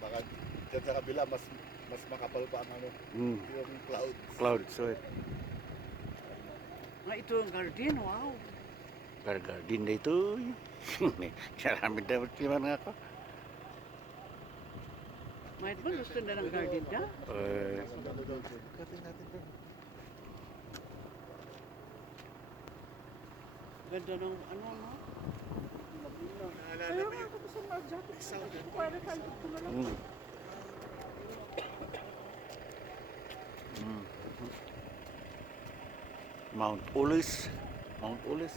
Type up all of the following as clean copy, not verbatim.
Baka dyan sa kabila mas makapal pa ang ano, yung clouds. Clouds, so Ito ang garden, wow. garden na ito. Maraming dapat piman nga ako. Mahit ba gusto na ng garden ka? Kating natin doon. Ganda ng ano, no? Naalala mo yung sound. Mount Ulis. Mount Ulis.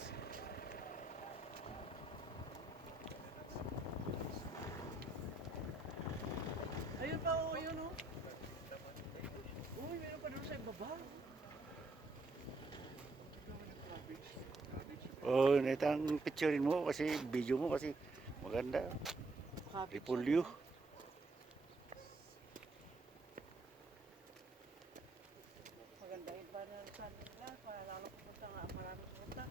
Ayun pa, oh, ayun, oh. Uy, meron pa doon sa ibaba. Oh, netang picturein mo kasi video mo kasi maganda. Repolyo. Pagandahin pa na sa nila para lalo pumunta nga maraming pumunta.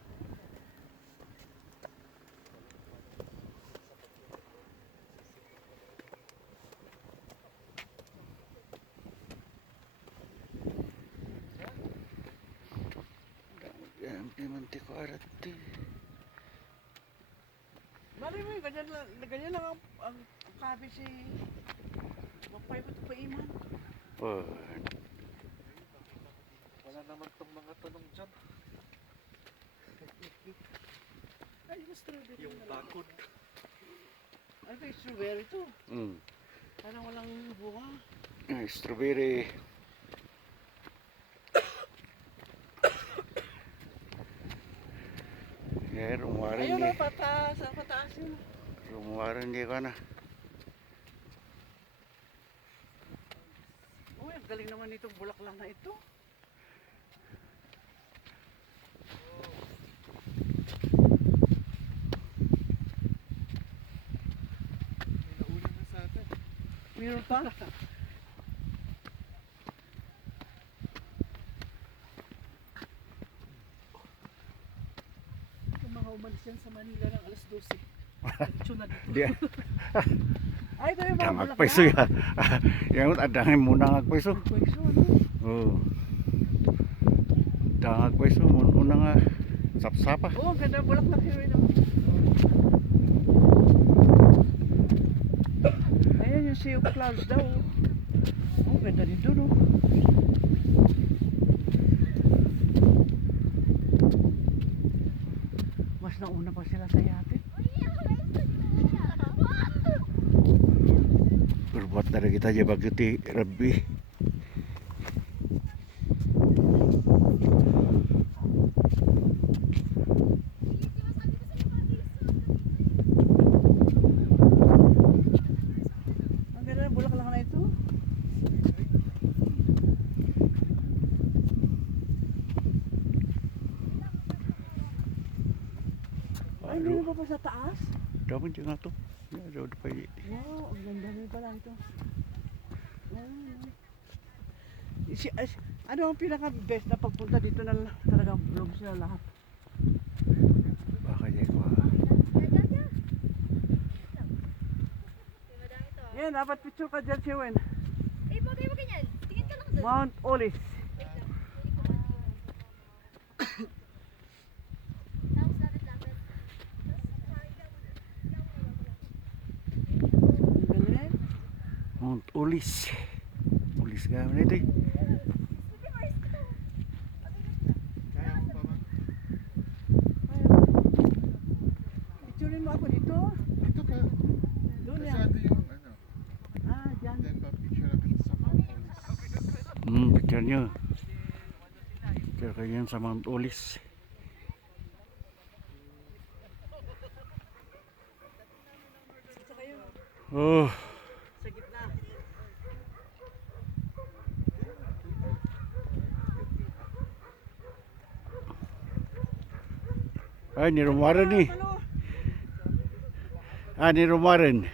Pimanti ko arati. Mali mo yung ganyan lang ang cabbage si mapay mo ito pa iman. Oh, Wala naman tong mga tanong dyan. Ay, yung strawberry. Yung bakod. Ano ba yung strawberry to? Parang walang bunga. Strawberry. Ya, rumarin Ayun di. na, pataas. Ang pataas yun. Rumarin di ka na. Uy, ang galing naman itong bulaklak na ito. May nauna na sa atin. Meron pa. Kung mga umalis yan sa Manila ng alas 12. Diretso na dito. Di. Ay, ito yung mga Yang bulaklak. agpaiso ya. Yang adangin muna ang agpaiso. Pwaiso, ano? Oh. Dang agpaiso muna nga sapsapa. Oo, ang ganda ng bulaklak yun. Ano? Ayan yung sea of clouds daw. Oh, ganda din doon, oh. Mas nauna pa sila sa yate. Berbuat dari kita aja baguti Rabbi. Ang ganda ng bulaklak na ito. Ay, meron pa sa taas? Dapat juga tuh. Ya, udah pagi. Wow, ang ganda rin pala ito. Ano ang pinaka-best na pagpunta dito na talagang vlog sila lahat? Baka ya ko. Yan, dapat picture ka dyan, Siwen. Eh, bagay mo ganyan. Tingin ka lang doon. Mount Olis. Wait lang. Tapos lapit-lapit. Ang galing. Mount Ulis. Ulis gamit itu. Kaya mo pa ba? Picturein mo ako dito. Dito ka. Doon yan. Masyado yung ano. Ah, dyan. Then pa-picture na kita sa Mount Olis. Picture-nya. Picture kalian sama Mount Ulis. Isa kayo, no? Oh, Sa gitna. ay ni Rumaran nih. Ano? Ah, ni Rumaran.